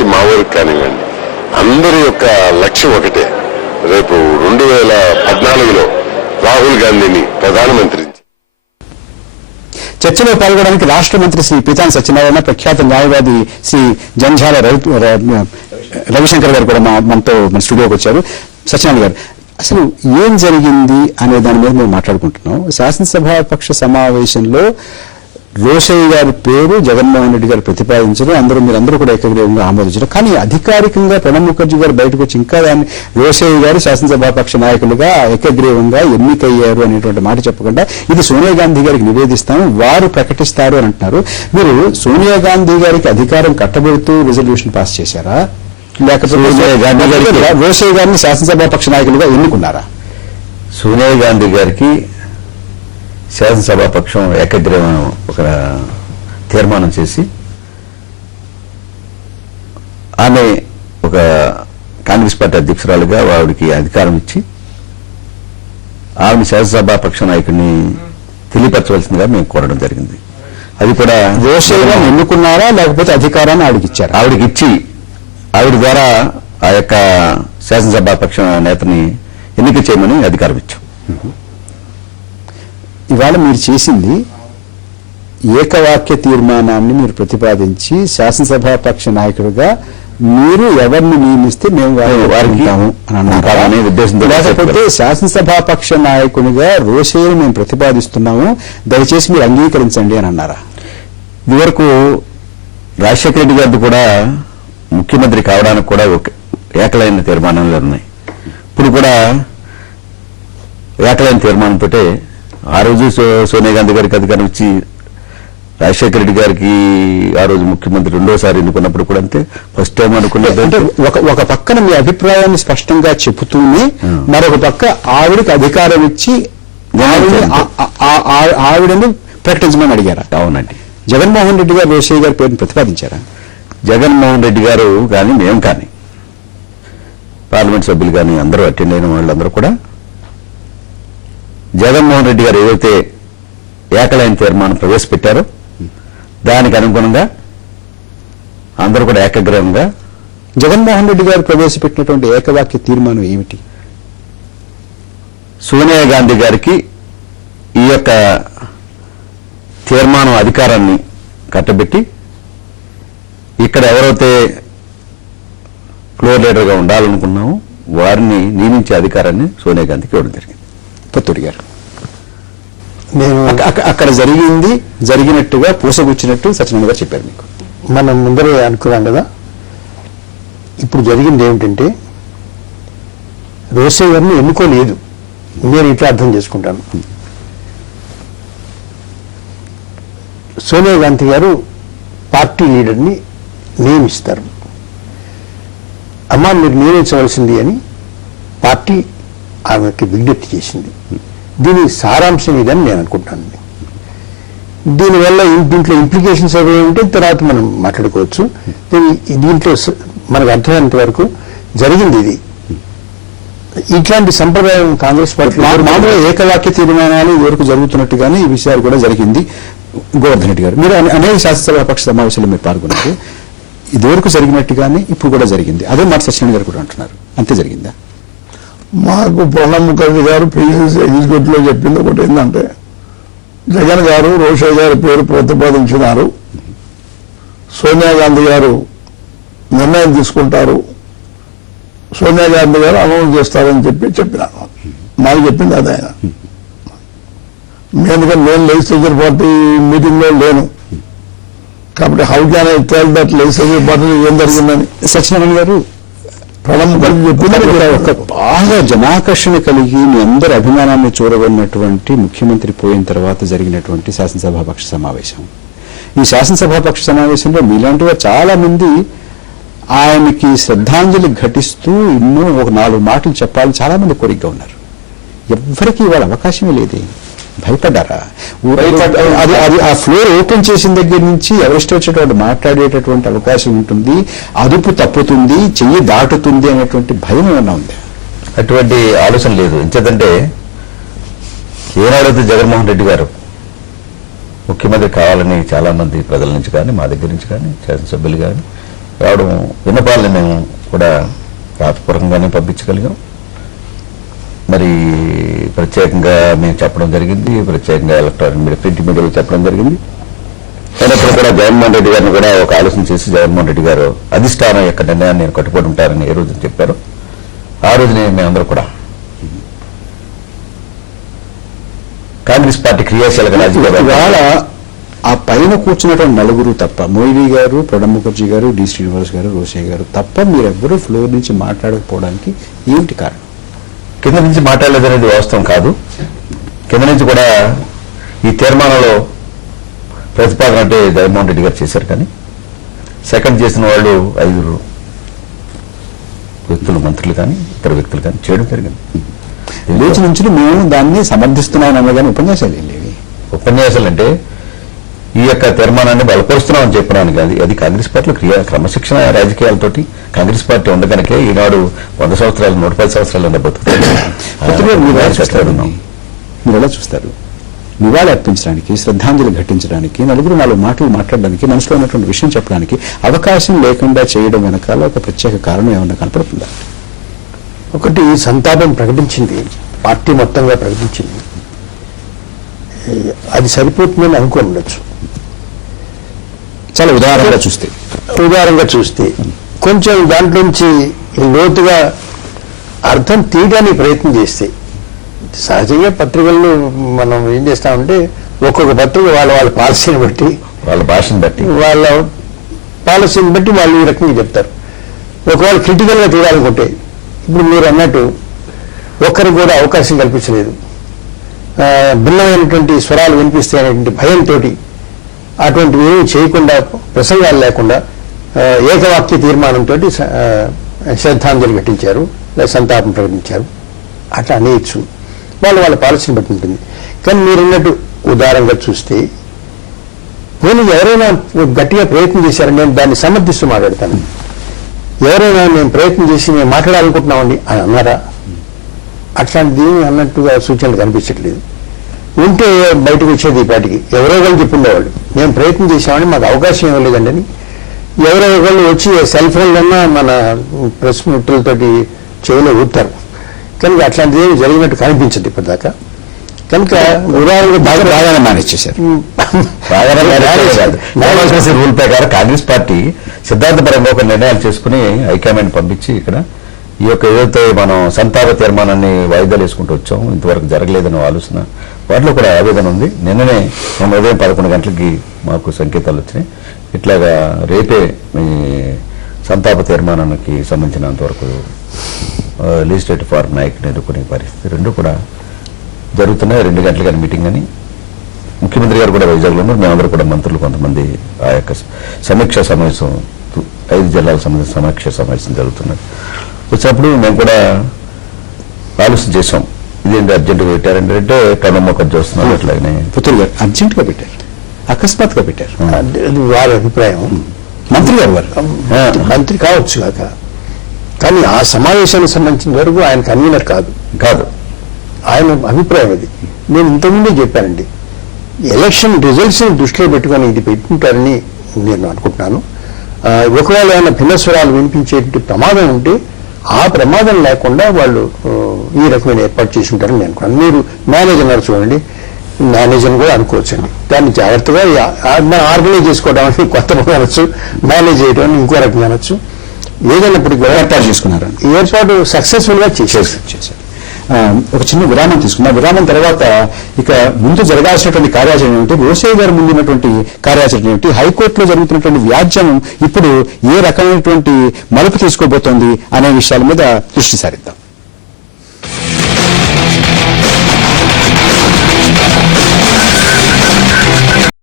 నుంచి మా వరకు కానివ్వండి, అందరి యొక్క లక్ష్యం ఒకటే, రేపు 2014లో రాహుల్ గాంధీని ప్రధానమంత్రి. చర్చలో పాల్గొనడానికి రాష్ట్ర మంత్రి శ్రీ పీతాని సత్యనారాయణ, ప్రఖ్యాత న్యాయవాది శ్రీ జంఝాల రవిశంకర్ గారు కూడా మనతో మన స్టూడియోకి వచ్చారు. సత్యనారాయణ గారు, అసలు ఏం జరిగింది అనే దాని మీద మేము మాట్లాడుకుంటున్నాం. శాసనసభాపక్ష సమావేశంలో రోషయ్య గారి పేరు జగన్మోహన్ రెడ్డి గారు ప్రతిపాదించడం మీరందరూ కూడా ఏకగ్రీవంగా ఆమోదించడం, కానీ అధికారికంగా ప్రణబ్ ముఖర్జీ గారు బయటకు వచ్చి ఇంకా దాన్ని రోషయ్య గారు శాసనసభాపక్ష నాయకులుగా ఏకగ్రీవంగా ఎన్నికయ్యారు అనేటువంటి మాట చెప్పకుండా ఇది సోనియా గాంధీ గారికి నివేదిస్తాము, వారు ప్రకటిస్తారు అని అంటున్నారు. మీరు సోనియా గాంధీ గారికి అధికారం కట్టబెడుతూ రిజల్యూషన్ పాస్ చేశారా, లేకపోతే రోషయ్య గారిని శాసనసభాపక్ష నాయకులుగా ఎన్నుకున్నారా? సోనియా గాంధీ గారికి శాసనసభాపక్షం ఏకగ్రీవం ఒక తీర్మానం చేసి ఆమె ఒక కాంగ్రెస్ పార్టీ అధ్యక్షురాలుగా ఆవిడికి అధికారం ఇచ్చి ఆమె శాసనసభాపక్ష నాయకుడిని తెలియపరచవలసిందిగా మేము కోరడం జరిగింది. అది కూడా రోషయ్య గారిని ఎన్నుకున్నారా లేకపోతే అధికారాన్ని ఆవిడకి ఇచ్చారా? ఆవిడకి ఇచ్చి ఆవిడ ద్వారా ఆ యొక్క శాసనసభాపక్ష నేతని ఎన్నిక చేయమని అధికారం ఇచ్చాం. ఇవాళ మీరు చేసింది ఏకవాక్య తీర్మానాన్ని మీరు ప్రతిపాదించి శాసనసభాపక్ష నాయకుడిగా మీరు ఎవరిని నియమిస్తే మేము వారికి అనే ఉద్దేశంతో, లేకపోతే శాసనసభాపక్ష నాయకునిగా రోషయ్యని మేము ప్రతిపాదిస్తున్నాము, దయచేసి మీరు అంగీకరించండి అని అన్నారా? ఇదివరకు రాజశేఖర రెడ్డి గారిది కూడా ముఖ్యమంత్రి కావడానికి కూడా ఏకలైన తీర్మానాలు ఉన్నాయి. ఇప్పుడు కూడా ఏకలైన తీర్మానంతో ఆ రోజు సోనియా గాంధీ గారికి అధికారం ఇచ్చి రాజశేఖర రెడ్డి గారికి ఆ రోజు ముఖ్యమంత్రి రెండోసారి ఎన్నుకున్నప్పుడు కూడా అంతే. ఫస్ట్ టైం అనుకున్నది అంటే ఒక పక్కన మీ అభిప్రాయాన్ని స్పష్టంగా చెబుతూనే మరొక పక్క ఆవిడకి అధికారం ఇచ్చి ఆవిడని ప్రకటించమని అడిగారా? అవునండి. జగన్మోహన్ రెడ్డి గారు రోషయ్య గారి పేరుని ప్రతిపాదించారా? జగన్మోహన్ రెడ్డి గారు కానీ మేము కానీ పార్లమెంట్ సభ్యులు కానీ అందరూ అటెండ్ అయిన వాళ్ళందరూ కూడా జగన్మోహన్ రెడ్డి గారు ఏదైతే ఏకలైన తీర్మానం ప్రవేశపెట్టారో దానికి అనుగుణంగా అందరూ కూడా ఏకగ్రీవంగా. జగన్మోహన్ రెడ్డి గారు ప్రవేశపెట్టినటువంటి ఏకవాక్య తీర్మానం ఏమిటి? సోనియా గాంధీ గారికి ఈ యొక్క తీర్మానం అధికారాన్ని కట్టబెట్టి ఇక్కడ ఎవరైతే ఫ్లోర్ లీడర్గా ఉండాలనుకున్నామో వారిని నియమించే అధికారాన్ని సోనియా గాంధీకి ఇవ్వడం జరిగింది. పొత్తూరి గారు, నేను అక్కడ జరిగినట్టుగా పూసగుచ్చినట్టు సత్యనారాయణ గారు చెప్పారు. మీకు మనం ముందరే అనుకున్నాం కదా. ఇప్పుడు జరిగింది ఏమిటంటే రోషయ్య గారిని ఎన్నుకోలేదు, నేను ఇట్లా అర్థం చేసుకుంటాను. సోనియా గాంధీ గారు పార్టీ లీడర్ని నియమిస్తారు. అమ్మా మీరు నియమించవలసింది అని పార్టీ ఆమెకి విజ్ఞప్తి చేసింది. దీని సారాంశం ఇదని నేను అనుకుంటాను. దీనివల్ల దీంట్లో ఇంప్లికేషన్స్ అవి ఉంటే తర్వాత మనం మాట్లాడుకోవచ్చు. దీంట్లో మనకు అర్థమైనంత వరకు జరిగింది ఇది. ఇట్లాంటి సంప్రదాయం కాంగ్రెస్ పార్టీ మామూలుగా ఏకవాక్య తీర్మానాలు వరకు జరుగుతున్నట్టుగానే ఈ విషయాలు కూడా జరిగింది. గోవర్ధన్ రెడ్డి గారు, మీరు అనేక శాసనసభాపక్ష సమావేశాల్లో మీరు పాల్గొన్నారు. ఇదివరకు జరిగినట్టుగానే ఇప్పుడు కూడా జరిగింది. అదే మాట సత్యనారాయణ గారు కూడా అంటున్నారు. అంతే జరిగిందా? మాకు ప్రణబ్ ముఖర్జీ గారు పీసీసీ ఎగ్జిక్యూటివ్ లో చెప్పింది ఒకటి ఏంటంటే, జగన్ గారు రోషయ్య గారి పేరు ప్రతిపాదించినారు, సోనియా గాంధీ గారు నిర్ణయం తీసుకుంటారు, సోనియా గాంధీ గారు అనౌన్స్ చేస్తారని చెప్పినారు. మాకు చెప్పింది అదే. ఆయన ఎందుకంటే నేను లెజిస్లేచర్ పార్టీ మీటింగ్ లో లేను కాబట్టి how can I tell that legislature పార్టీలో ఏం జరిగిందని. సత్యనారాయణ గారు, ప్రణబ్ ముఖర్జీ చెప్పింది ఒక బాగా జనాకర్షణ కలిగి మీ అందరి అభిమానాన్ని చూరగొన్నటువంటి ముఖ్యమంత్రి పోయిన తర్వాత జరిగినటువంటి శాసనసభాపక్ష సమావేశం. ఈ శాసనసభాపక్ష సమావేశంలో మీలాంటి వారు చాలా మంది ఆయనకి శ్రద్ధాంజలి ఘటిస్తూ ఎన్నో ఒక 4 మాటలు చెప్పాలని చాలా మంది కోరికగా ఉన్నారు. ఎవ్వరికీ ఇవాళ అవకాశమే లేదే. భయపడ్డారా? అది ఆ ఫ్లోర్ ఓపెన్ చేసిన దగ్గర నుంచి ఎవరిష్టం వచ్చేటువంటి మాట్లాడేటటువంటి అవకాశం ఉంటుంది, అదుపు తప్పుతుంది, చెయ్యి దాటుతుంది అనేటువంటి భయం ఏమన్నా ఉంది? అటువంటి ఆలోచన లేదు. ఎందుకంటే ఏనాడైతే జగన్మోహన్ రెడ్డి గారు ముఖ్యమంత్రి కావాలని చాలా మంది ప్రజల నుంచి కానీ మా దగ్గర నుంచి కానీ శాసనసభ్యులు కానీ రావడం విన్నపాలని మేము కూడా రాతపూర్వకంగానే పంపించగలిగాం. మరి ప్రత్యేకంగా మేము చెప్పడం జరిగింది, ప్రత్యేకంగా ఎలక్ట్రానిక్ మీడియా ప్రింట్ మీడియాలో చెప్పడం జరిగింది. అయినప్పుడు కూడా జగన్మోహన్ రెడ్డి గారిని కూడా ఒక ఆలోచన చేసి జగన్మోహన్ రెడ్డి గారు అధిష్టానం యొక్క నిర్ణయాన్ని నేను కట్టుబడి ఉంటారని ఏ రోజు చెప్పారు, ఆ రోజునే మేమందరూ కూడా కాంగ్రెస్ పార్టీ క్రియాశీలక రాజకీయ ఇవాళ ఆ పైన కూర్చున్నటువంటి నలుగురు తప్ప, మోయిలీ గారు, ప్రణబ్ ముఖర్జీ గారు, డి శ్రీనివాస్ గారు, రోషయ్య గారు తప్ప మీరెవ్వరూ ఫ్లోర్ నుంచి మాట్లాడకపోవడానికి ఏమిటి కారణం? కింద నుంచి మాట్లాడలేదనేది వాస్తవం కాదు. కింద నుంచి కూడా ఈ తీర్మానంలో ప్రతిపాదన అంటే జగన్మోహన్ రెడ్డి గారు చేశారు, కానీ సెకండ్ చేసిన వాళ్ళు 5 వ్యక్తులు, మంత్రులు కానీ ఇతర వ్యక్తులు కానీ చేయడం జరిగింది. లేచి నుంచి మేము దాన్ని సమర్థిస్తున్నామని కానీ ఉపన్యాసాలు వెళ్ళేవి. ఉపన్యాసాలు అంటే ఈ యొక్క తీర్మానాన్ని బలపరుస్తున్నామని చెప్పడానికి కాదు. అది కాంగ్రెస్ పార్టీలో క్రమశిక్షణ రాజకీయాలతోటి కాంగ్రెస్ పార్టీ ఉండకనకే ఈనాడు 100 సంవత్సరాలు 110 సంవత్సరాలు బతుకుతుంది. మీరు ఎలా చూస్తారు? నివాళి అర్పించడానికి, శ్రద్ధాంజలి ఘటించడానికి, నలుగురు 4 మాటలు మాట్లాడడానికి, మనసులో ఉన్నటువంటి విషయం చెప్పడానికి అవకాశం లేకుండా చేయడం వెనకాల ఒక ప్రత్యేక కారణం ఏమన్నా కనపడుతుందా? ఒకటి, సంతాపం ప్రకటించింది, పార్టీ మొత్తంగా ప్రకటించింది, అది సరిపోతుందని అనుకోని ఉండొచ్చు. చాలా ఉదాహరణగా చూస్తే కొంచెం దాంట్లోంచి లోతుగా అర్థం తీయడానికి ప్రయత్నం చేస్తే, సహజంగా పత్రికల్లో మనం ఏం చేస్తామంటే ఒక్కొక్క పత్రిక వాళ్ళ పాలసీని బట్టి, వాళ్ళ భాషను బట్టి, వాళ్ళ పాలసీని బట్టి వాళ్ళు ఈ రకంగా చెప్తారు. ఒకవేళ క్రిటికల్గా తీయాలనుకుంటే, ఇప్పుడు మీరు అన్నట్టు ఒక్కరికి కూడా అవకాశం కల్పించలేదు, భిన్నమైనటువంటి స్వరాలు వినిపిస్తాయనేటువంటి భయంతో అటువంటివి ఏమి చేయకుండా, ప్రసంగాలు లేకుండా ఏకవాక్య తీర్మానంతో శ్రద్ధాంజలి ఘటించారు, సంతాపం ప్రకటించారు. అట్లా అనేయచ్చు, వాళ్ళ పాలసీని బట్టి ఉంటుంది. కానీ మీరు అన్నట్టు ఉదారంగా చూస్తే, నేను ఎవరైనా గట్టిగా ప్రయత్నం చేశారని నేను దాన్ని సమర్థిస్తూ మాట్లాడతాను. ఎవరైనా మేము ప్రయత్నం చేసి మేము మాట్లాడాలనుకుంటున్నామండి అని అన్నారా? అట్లాంటిది అన్నట్టుగా సూచనలు కనిపించట్లేదు. ఉంటే బయటకు వచ్చేది ఈ పాటికి ఎవరో ఒకళ్ళు చెప్పుండేవాళ్ళు, మేము ప్రయత్నం చేసామని మాకు అవకాశం ఇవ్వలేదండి అని. ఎవరో ఒకళ్ళు వచ్చి సెల్ ఫోన్లన్నా మన ప్రెస్ మిత్రులతోటి చెవిలో ఊపుతారు. కనుక అట్లాంటిది ఏమి జరిగినట్టు కనిపించదు ఇప్పటిదాకా. కనుక బాగానే మేనేజ్ చేశారు. డెమోక్రసీ రూల్ ప్రకారం కాంగ్రెస్ పార్టీ సిద్ధాంతపరంగా ఒక నిర్ణయాలు చేసుకుని హైకమాండ్ పంపించి ఇక్కడ ఈ యొక్క ఏదైతే మనం సంతాప తీర్మానాన్ని వాయిదాలు వేసుకుంటూ వచ్చాం, ఇంతవరకు జరగలేదనే ఆలోచన వాటిలో కూడా ఆవేదన ఉంది. నిన్ననే మేము ఉదయం 11 గంటలకి మాకు సంకేతాలు వచ్చినాయి, ఇట్లాగా రేపే మీ సంతాప తీర్మానానికి సంబంధించినంతవరకు లెజిస్లేటివ్ ఫారం నాయకుని ఎన్నుకునే పరిస్థితి రెండు కూడా జరుగుతున్నాయి. 2 గంటల మీటింగ్ అని ముఖ్యమంత్రి గారు కూడా వైజాగ్లో ఉన్నారు. మేమందరూ కూడా మంత్రులు కొంతమంది ఆ యొక్క సమీక్షా సమావేశం 5 జిల్లాలకు సంబంధించిన సమీక్షా సమావేశం జరుగుతున్నది. వచ్చినప్పుడు మేము కూడా ఆలోచన చేసాం, ఇదేంటి అర్జెంటుగా పెట్టారంటే ప్రణబ్ ముఖర్జీ వస్తున్నారు, అట్లాగనే పుత్తూరు గారు అర్జెంటుగా పెట్టారు, అకస్మాత్తుగా పెట్టారు. అది వారి అభిప్రాయం. మంత్రి గారు వారు మంత్రి కావచ్చు కాక, కానీ ఆ సమావేశానికి సంబంధించిన వరకు ఆయన కన్వీనర్ కాదు, ఆయన అభిప్రాయం అది. నేను ఇంతకుముందే చెప్పానండి, ఎలక్షన్ రిజల్ట్స్ ని దృష్టిలో పెట్టుకొని ఇది పెట్టుకుంటారని నేను అనుకుంటున్నాను. ఒకవేళ ఏమైనా భిన్నస్వరాలు వినిపించేటువంటి ప్రమాదం ఉంటే ఆ ప్రమాదం లేకుండా వాళ్ళు ఈ రకమైన ఏర్పాటు చేసి ఉంటారని నేను అనుకున్నాను. మీరు మేనేజ్ అన్నారు చూడండి, మేనేజర్ కూడా అనుకోవచ్చండి. దాన్ని జాగ్రత్తగా ఆర్గనైజ్ చేసుకోవడం అని కొత్త అనొచ్చు, మేనేజ్ చేయడం అని ఇంకో రకంగా అనొచ్చు. ఏదైనప్పటికీ కూడా ఏర్పాటు చేసుకున్నారు, ఏర్పాటు సక్సెస్ఫుల్ గా చేశారు. ఒక చిన్న విరామం తీసుకున్నాం. విరామం తర్వాత ఇక ముందు జరగాల్సినటువంటి కార్యాచరణ ఏమిటి, రోషయ్య గారు ముందున్నటువంటి కార్యాచరణ ఏమిటి, హైకోర్టులో జరుగుతున్నటువంటి వ్యాజ్యం ఇప్పుడు ఏ రకమైనటువంటి మలుపు తీసుకోబోతోంది అనే విషయాల మీద దృష్టి సారిద్దాం.